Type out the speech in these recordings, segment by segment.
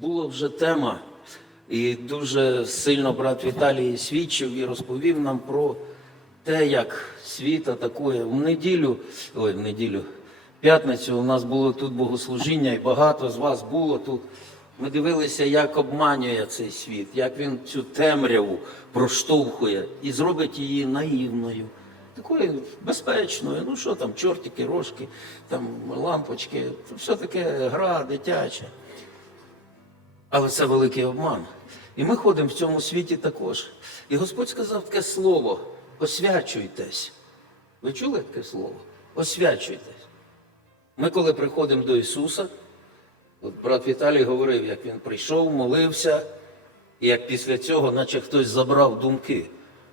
була вже тема, і дуже сильно брат Віталій свідчив і розповів нам про те, як світ атакує. В неділю, ой, в неділю, в п'ятницю у нас було тут богослужіння, і багато з вас було тут. Ми дивилися, як обманює цей світ, як він цю темряву проштовхує і зробить її наївною. Такою безпечною, ну що там, чортики, рожки, там лампочки, все таке гра дитяча. Але це великий обман. І ми ходимо в цьому світі також. І Господь сказав таке слово: освячуйтесь. Ви чули таке слово? Освячуйтесь. Ми, коли приходимо до Ісуса, от брат Віталій говорив, як він прийшов, молився, і як після цього, наче хтось забрав думки.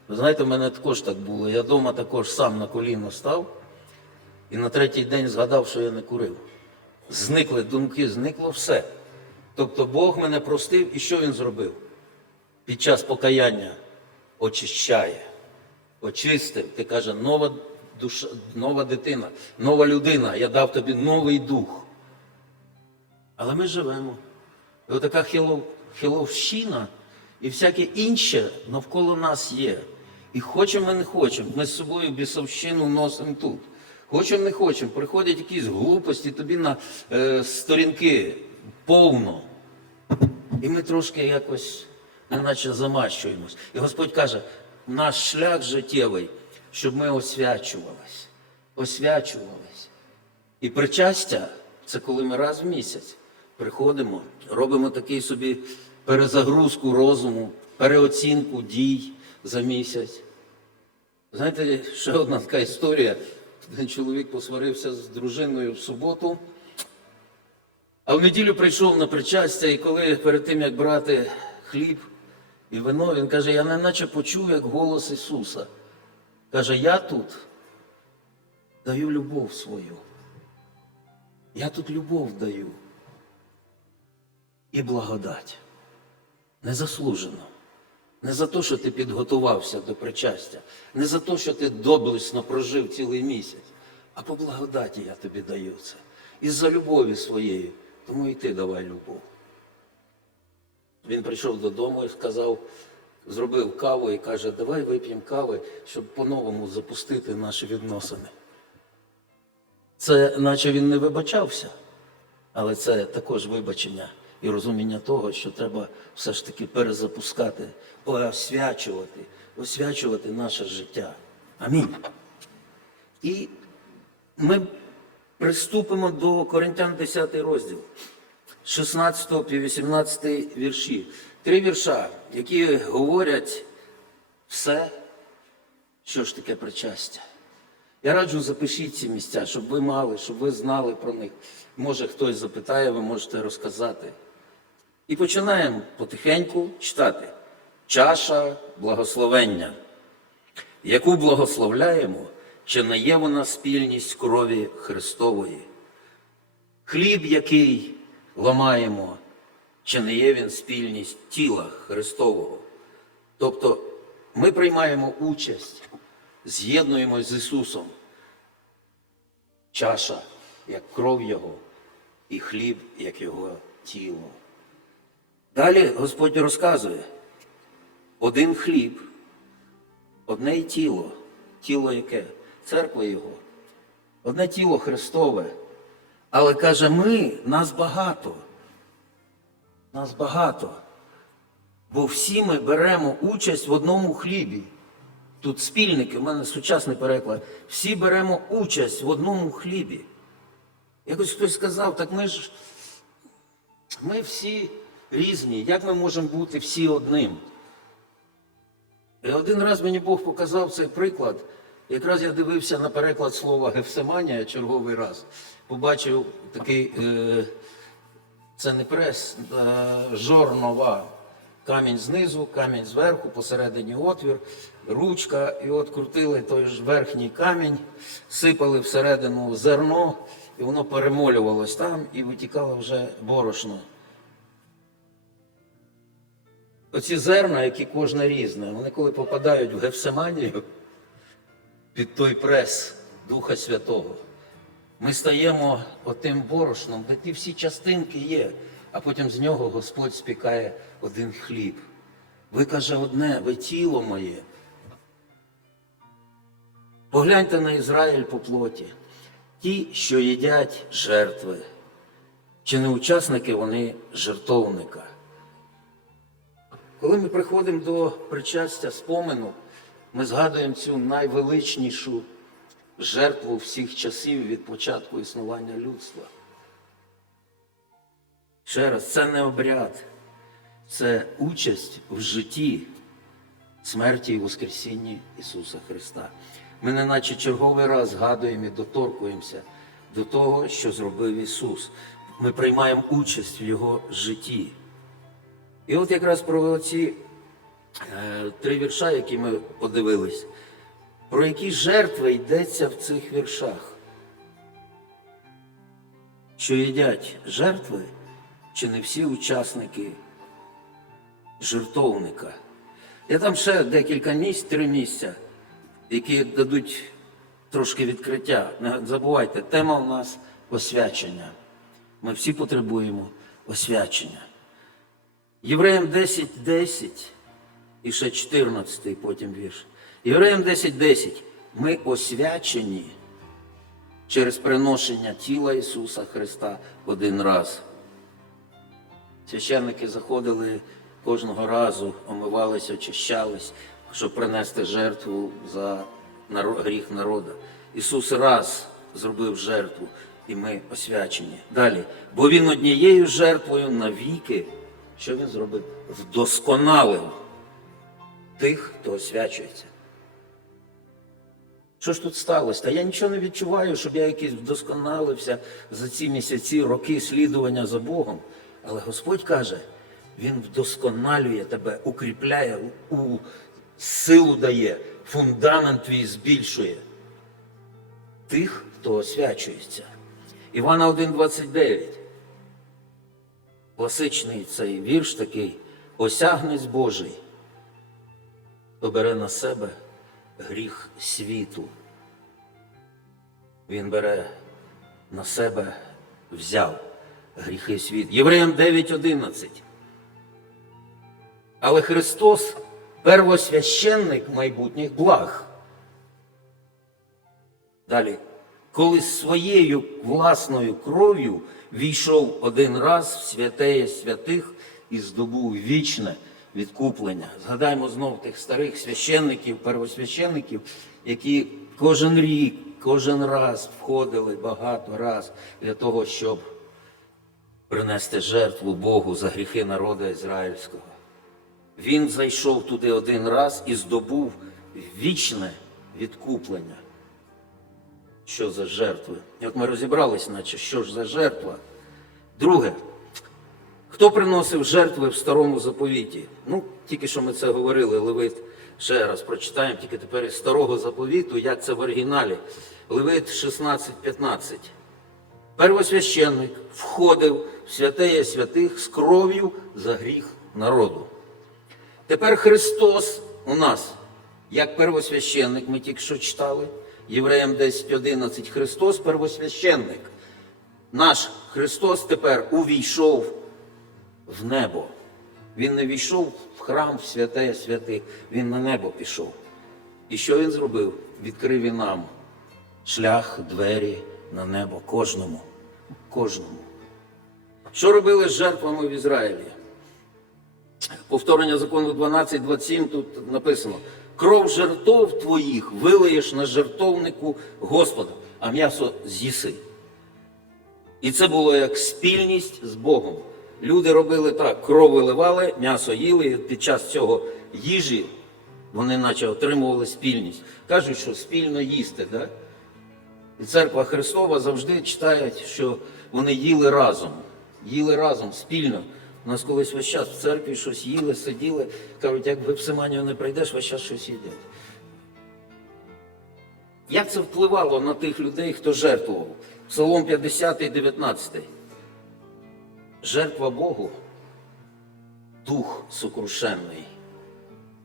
Ви знаєте, в мене також так було. Я вдома також сам на коліно став і на третій день згадав, що я не курив. Зникли думки, зникло все. Тобто Бог мене простив, і що він зробив? Під час покаяння очищає, очистив. Ти каже, нова душа, нова дитина, нова людина. Я дав тобі новий дух. Але ми живемо. І отака хилов, хиловщина і всяке інше навколо нас є. І хочемо, ми не хочемо. Ми з собою бісовщину носимо тут. Хочемо, не хочемо. Приходять якісь глупості тобі на е, сторінки повно. І ми трошки якось, неначе замащуємось. І Господь каже, наш шлях життєвий, щоб ми освячувались, освячувались. І причастя це коли ми раз в місяць приходимо, робимо такий собі перезагрузку розуму, переоцінку дій за місяць. Знаєте, ще одна така історія. Один чоловік посварився з дружиною в суботу, а в неділю прийшов на причастя, і коли перед тим, як брати хліб і вино, він каже, я неначе почув, як голос Ісуса. Каже, я тут даю любов свою. Я тут любов даю і благодать. Незаслужено. Не за те, що ти підготувався до причастя, не за те, що ти доблесно прожив цілий місяць, а по благодаті я тобі даю це. Із-за любові своєї, тому і ти давай любов. Він прийшов додому і сказав, зробив каву і каже, давай вип'ємо кави, щоб по-новому запустити наші відносини. Це наче він не вибачався, але це також вибачення і розуміння того, що треба все ж таки перезапускати, освячувати, освячувати наше життя. Амінь. І ми приступимо до Коринтян 10 розділ, 16 по 18 вірші. Три вірша, які говорять все, що ж таке причастя. Я раджу запишіть ці місця, щоб ви мали, щоб ви знали про них. Може хтось запитає, ви можете розказати. І починаємо потихеньку читати. Чаша благословення, яку благословляємо, чи не є вона спільність крові Христової. Хліб, який ламаємо, чи не є він спільність тіла Христового. Тобто ми приймаємо участь, з'єднуємось з Ісусом. Чаша, як кров Його, і хліб, як Його тіло. Далі Господь розказує, один хліб, одне й тіло, тіло яке? Церква Його, одне тіло Христове. Але каже, ми, нас багато. Нас багато. Бо всі ми беремо участь в одному хлібі. Тут спільники, в мене сучасний переклад. Всі беремо участь в одному хлібі. Якось хтось сказав, так ми ж ми всі різні. Як ми можемо бути всі одним? І один раз мені Бог показав цей приклад. Якраз я дивився на переклад слова Гефсиманія черговий раз. Побачив такий, е, це не прес, е, жорнова. Камінь знизу, камінь зверху, посередині отвір, ручка, і от крутили той ж верхній камінь, сипали всередину зерно, і воно перемолювалось там і витікало вже борошно. Оці зерна, які кожне різне, вони коли попадають в Гефсиманію, під той прес Духа Святого, ми стаємо отим борошном, де ті всі частинки є. а потім з нього Господь спікає один хліб. Ви каже одне, ви тіло моє. Погляньте на Ізраїль по плоті. Ті, що їдять жертви, чи не учасники вони жертовника. Коли ми приходимо до причастя спомену, ми згадуємо цю найвеличнішу жертву всіх часів від початку існування людства. Ще раз, це не обряд, це участь в житті, смерті і Воскресінні Ісуса Христа. Ми не наче черговий раз згадуємо і доторкуємося до того, що зробив Ісус. Ми приймаємо участь в Його житті. І от якраз про ці три вірша, які ми подивились, про які жертви йдеться в цих віршах. Що їдять жертви, чи не всі учасники жертовника. Я там ще декілька місць, три місця, які дадуть трошки відкриття. Не забувайте, тема у нас освячення. Ми всі потребуємо освячення. Євреям 10, 10 і ще 14 потім вірш. Євреям 10, 10. Ми освячені через приношення тіла Ісуса Христа один раз. Священники заходили кожного разу, омивалися, очищались, щоб принести жертву за гріх народу. Ісус раз зробив жертву, і ми освячені. Далі, бо Він однією жертвою навіки, що Він зробив? Вдосконалив тих, хто освячується. Що ж тут сталося? Та я нічого не відчуваю, щоб я якийсь вдосконалився за ці місяці, роки слідування за Богом. Але Господь каже, Він вдосконалює тебе, укріпляє, у силу дає, фундамент твій збільшує тих, хто освячується. Івана 1,29. Класичний цей вірш такий осягнець Божий, бере на себе гріх світу. Він бере на себе, взяв гріхи світу. Євреям 9.11. Але Христос первосвященник майбутніх благ. Далі, коли своєю власною кров'ю війшов один раз в святеє святих і здобув вічне відкуплення. Згадаймо знов тих старих священників, первосвященників, які кожен рік, кожен раз входили багато раз для того, щоб принести жертву Богу за гріхи народу ізраїльського. Він зайшов туди один раз і здобув вічне відкуплення. Що за жертви? От ми розібралися, наче що ж за жертва. Друге, хто приносив жертви в старому заповіті? Ну, тільки що ми це говорили, Левит ще раз прочитаємо, тільки тепер із старого заповіту, як це в оригіналі. Левит 16.15. Первосвященник входив в святеє святих з кров'ю за гріх народу. Тепер Христос у нас, як первосвященник, ми тільки що читали, Євреям 10.11, Христос первосвященник. Наш Христос тепер увійшов в небо. Він не війшов в храм в святеє святих, він на небо пішов. І що він зробив? Відкрив і нам шлях, двері на небо кожному. Кожному. Що робили з жертвами в Ізраїлі? Повторення закону 12.27 тут написано: кров жертов твоїх вилиєш на жертовнику Господа, а м'ясо з'їси. І це було як спільність з Богом. Люди робили так: кров виливали, м'ясо їли, і під час цього їжі вони наче отримували спільність. Кажуть, що спільно їсти. Да? І церква Христова завжди читає, що вони їли разом, їли разом спільно. У нас колись весь час в церкві щось їли, сиділи. Кажуть, як в Семанію не прийдеш, весь час щось їдять. Як це впливало на тих людей, хто жертвував? Псалом 50, 19. Жертва Богу дух сокрушенний.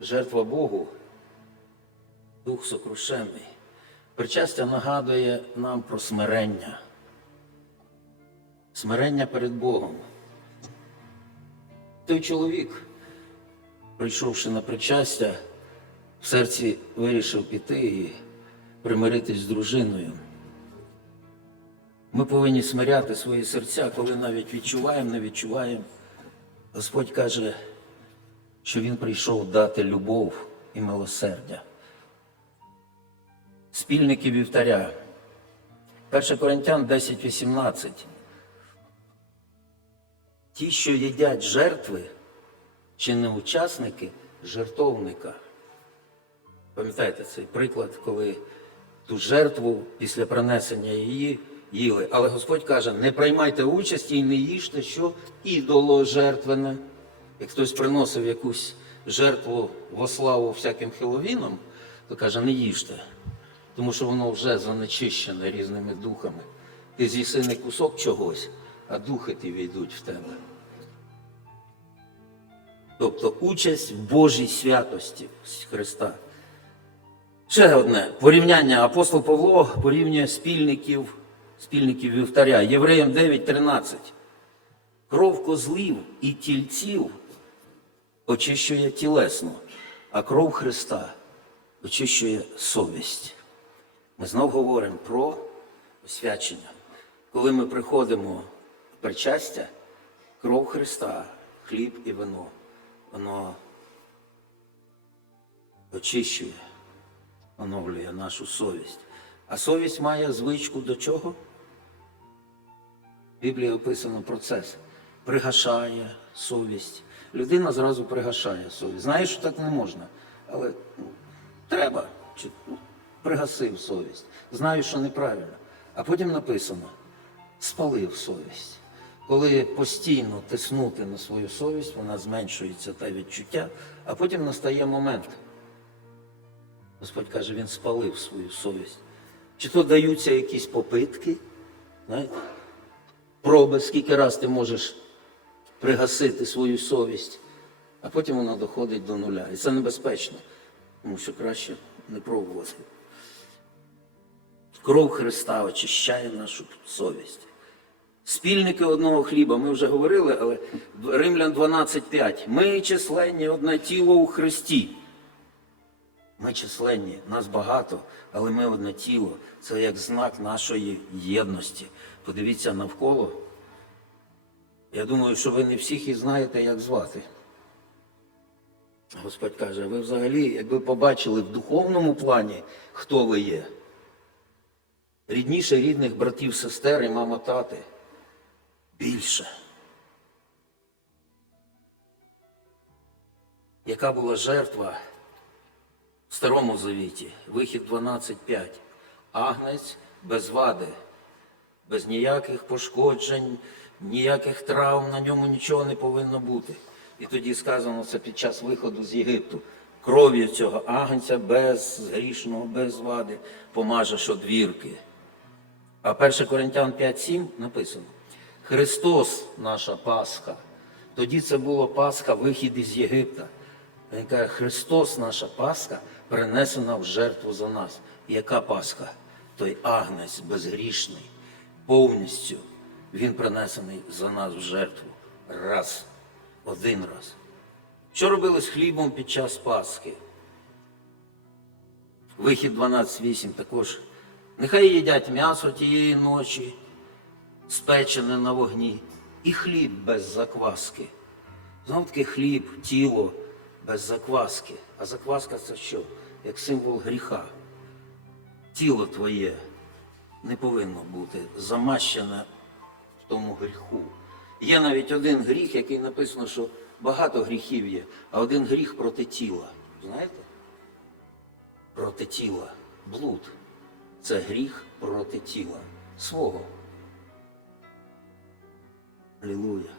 Жертва Богу дух сокрушенний. Причастя нагадує нам про смирення. Смирення перед Богом. той чоловік, прийшовши на причастя, в серці вирішив піти і примиритись з дружиною. Ми повинні смиряти свої серця, коли навіть відчуваємо, не відчуваємо. Господь каже, що Він прийшов дати любов і милосердя. Спільники вівтаря. 1 Коринтян 10.18. Ті, що їдять жертви, чи не учасники жертовника. Пам'ятаєте цей приклад, коли ту жертву після принесення її їли. Але Господь каже, не приймайте участі і не їжте, що ідоло жертвене. Як хтось приносив якусь жертву во славу всяким хеловінам, то каже, не їжте, тому що воно вже занечищене різними духами. Ти з'їси не кусок чогось, а духи ті війдуть в тебе. Тобто участь в Божій святості Христа. Ще одне порівняння. Апостол Павло порівнює спільників, спільників вівтаря. Євреям 9.13. Кров козлів і тільців очищує тілесно, а кров Христа очищує совість. Ми знов говоримо про освячення. Коли ми приходимо в причастя, кров Христа, хліб і вино, воно очищує, оновлює нашу совість. А совість має звичку до чого? Біблії описано процес. Пригашає совість. Людина зразу пригашає совість. Знає, що так не можна, але ну, треба. Чи, ну, пригасив совість. Знаю, що неправильно. А потім написано: спалив совість. Коли постійно тиснути на свою совість, вона зменшується та відчуття, а потім настає момент. Господь каже, він спалив свою совість. Чи то даються якісь попитки, знаєте, проби, скільки раз ти можеш пригасити свою совість, а потім вона доходить до нуля. І це небезпечно, тому що краще не пробувати. Кров Христа очищає нашу совість. Спільники одного хліба, ми вже говорили, але Римлян 12.5. Ми численні одне тіло у Христі. Ми численні, нас багато, але ми одне тіло. Це як знак нашої єдності. Подивіться навколо. Я думаю, що ви не всіх і знаєте, як звати. Господь каже, ви взагалі, якби побачили в духовному плані, хто ви є. Рідніше рідних братів, сестер і мама, тати. Більше. Яка була жертва в Старому Завіті? Вихід 12.5. Агнець без вади, без ніяких пошкоджень, ніяких травм, на ньому нічого не повинно бути. І тоді сказано це під час виходу з Єгипту. Кров'ю цього агнця без грішного, без вади помажеш одвірки. А 1 Коринтян 5.7 написано: Христос наша Пасха. Тоді це було Пасха, вихід із Єгипта. Він каже, Христос наша Пасха принесена в жертву за нас. Яка Пасха? Той агнець безгрішний, повністю він принесений за нас в жертву. Раз, один раз. Що робили з хлібом під час Пасхи? Вихід 12.8 також. Нехай їдять м'ясо тієї ночі, спечене на вогні, і хліб без закваски. Знов таки хліб, тіло без закваски. А закваска це що? Як символ гріха. Тіло твоє не повинно бути замащене в тому гріху. Є навіть один гріх, який написано, що багато гріхів є, а один гріх проти тіла. Знаєте? Проти тіла. Блуд. Це гріх проти тіла свого. Алілуя.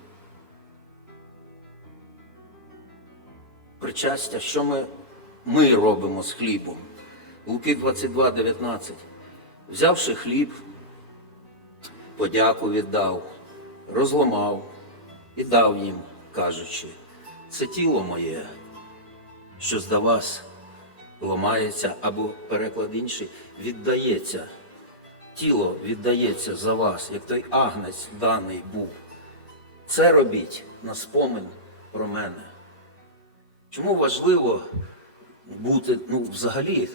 Причастя, що ми, ми робимо з хлібом? Луки 22, 19. Взявши хліб, подяку віддав, розламав і дав їм, кажучи, це тіло моє, що з вас ламається, або переклад інший, віддається. Тіло віддається за вас, як той агнець даний був. Це робіть на спомин про мене. Чому важливо бути, ну, взагалі,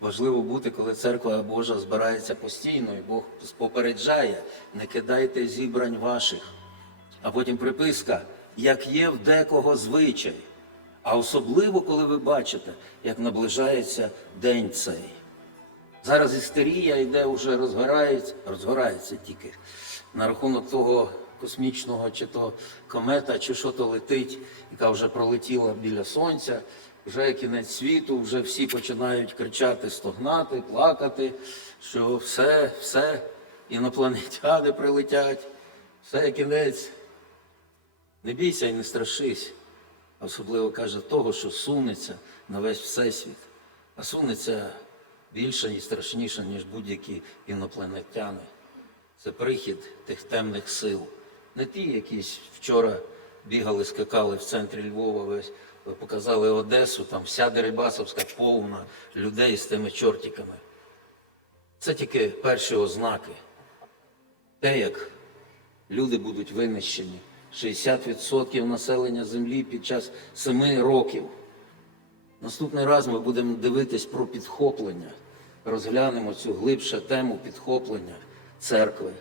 важливо бути, коли церква Божа збирається постійно, і Бог попереджає, не кидайте зібрань ваших. А потім приписка, як є в декого звичай. А особливо, коли ви бачите, як наближається день цей. Зараз істерія йде, вже розгорається, розгорається тільки на рахунок того космічного, чи то комета, чи що то летить, яка вже пролетіла біля сонця. Вже кінець світу, вже всі починають кричати, стогнати, плакати, що все, все, інопланетяни прилетять, все кінець. Не бійся і не страшись. Особливо каже того, що сунеться на весь всесвіт, а сунеться більше і страшніше, ніж будь-які інопланетяни. Це прихід тих темних сил. Не ті, якісь вчора бігали, скакали в центрі Львова, весь показали Одесу, там вся Дерибасовська повна людей з тими чортиками. Це тільки перші ознаки. Те, як люди будуть винищені. 60% населення землі під час 7 років. Наступний раз ми будемо дивитись про підхоплення. Розглянемо цю глибше тему підхоплення церкви,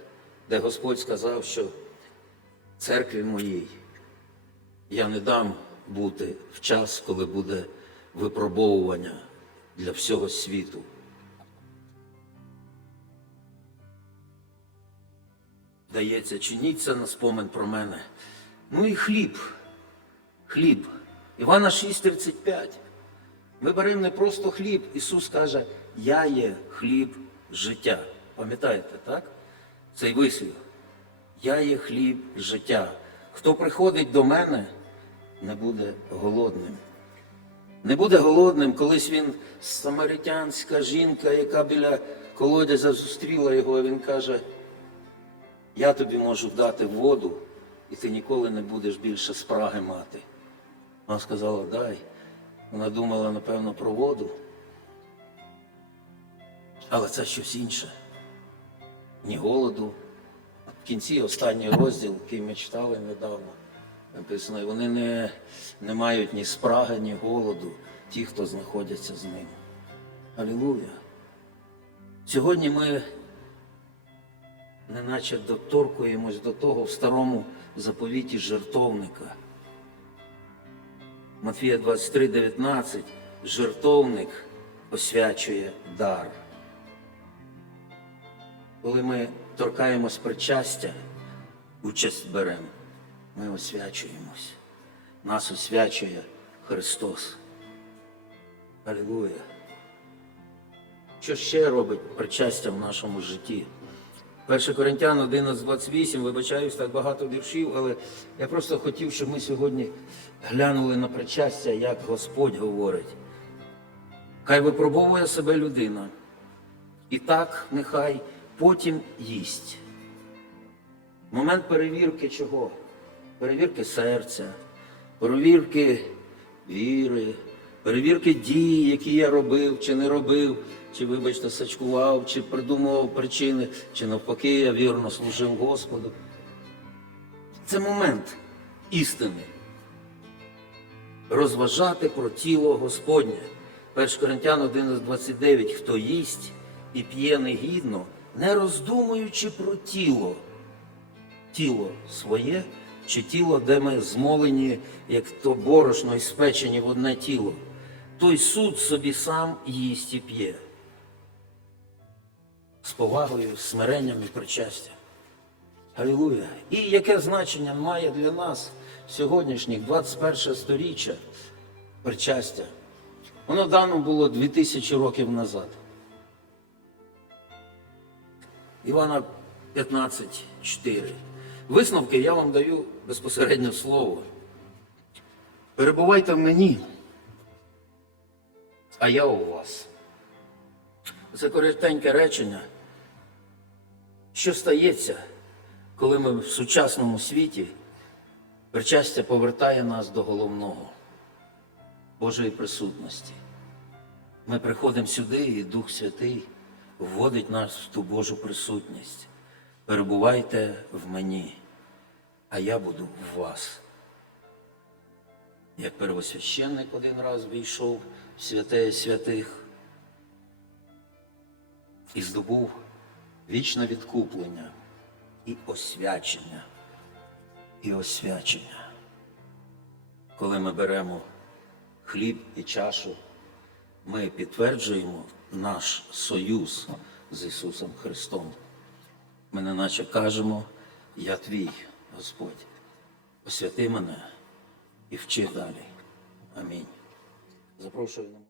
де Господь сказав, що церкві моїй я не дам бути в час, коли буде випробовування для всього світу. Дається, чиніть це на спомин про мене. Ну і хліб. Хліб. Івана 6,35. Ми беремо не просто хліб. Ісус каже, я є хліб життя. Пам'ятаєте, так? Цей вислів. Я є хліб життя. Хто приходить до мене, не буде голодним. Не буде голодним, колись він самаритянська жінка, яка біля колодязя зустріла його, і він каже, я тобі можу дати воду, і ти ніколи не будеш більше спраги мати. Вона сказала, дай. Вона думала, напевно, про воду. Але це щось інше. Ні голоду. В кінці останній розділ, який ми читали недавно, написано, вони не, не мають ні спраги, ні голоду, ті, хто знаходяться з ним. Алілуя. Сьогодні ми неначе доторкуємось до того в старому заповіті жертовника. Матфія 23, 19. Жертовник освячує дар. Коли ми торкаємось причастя, участь беремо, ми освячуємось. Нас освячує Христос. Алілуя. Що ще робить причастя в нашому житті? 1 Коринтян 11.28, вибачаюсь, так багато віршів, але я просто хотів, щоб ми сьогодні глянули на причастя, як Господь говорить. Хай випробовує себе людина. І так нехай потім їсть. Момент перевірки чого? Перевірки серця, перевірки віри, перевірки дій, які я робив чи не робив, чи, вибачте, сачкував, чи придумував причини, чи навпаки, я вірно служив Господу. Це момент істини. Розважати про тіло Господнє. 1 Коринтян 11.29. Хто їсть і п'є негідно, не роздумуючи про тіло, тіло своє чи тіло, де ми змолені, як то борошно і спечені в одне тіло, той суд собі сам їсть і п'є. З повагою, смиренням і причастям. Алілуя. І яке значення має для нас сьогоднішніх 21 сторіччя причастя? Воно дано було 2000 років назад. Івана 15.4. Висновки я вам даю безпосередньо слово. Перебувайте в мені, а я у вас. Це коротеньке речення. Що стається, коли ми в сучасному світі причастя повертає нас до головного Божої присутності. Ми приходимо сюди, і Дух Святий вводить нас в ту Божу присутність. Перебувайте в мені, а я буду в вас. як первосвященник один раз війшов в святе святих і здобув вічне відкуплення і освячення. І освячення. Коли ми беремо хліб і чашу, ми підтверджуємо наш союз з Ісусом Христом. Ми неначе кажемо, я твій, Господь, освяти мене і вчи далі. Амінь. Запрошую.